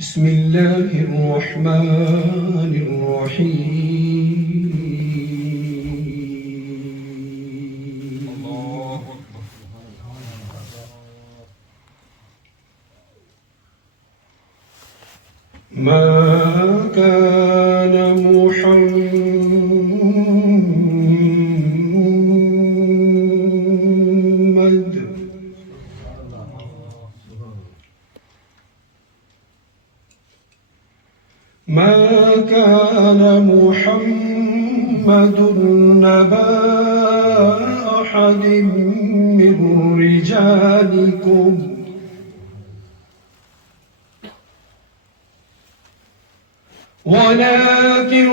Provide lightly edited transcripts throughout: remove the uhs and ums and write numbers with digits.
بسم الله الرحمن الرحيم. الله أكبر. ما كان محمد نبا أحد من رجالكم ولكن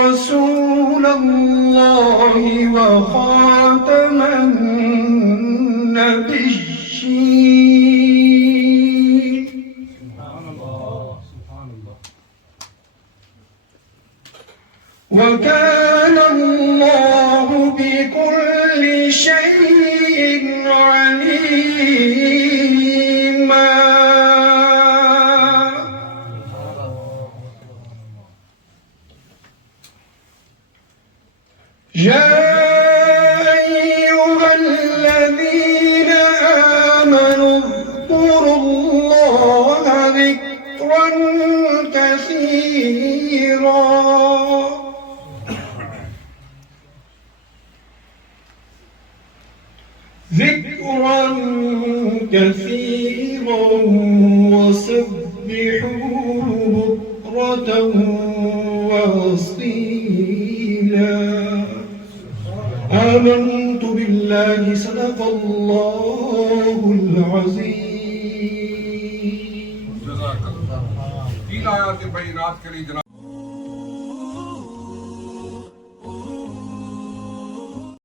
رسول الله وخاتم النبيين. وكان الله بكل شيء عليما. يا أيها الذين آمنوا اذكروا الله ذكرا كثيرا وسبحوه بكرة وأصيلا. آمنت بالله صدق الله العظيم. جزاك الله. 3 آيات بينات के लिए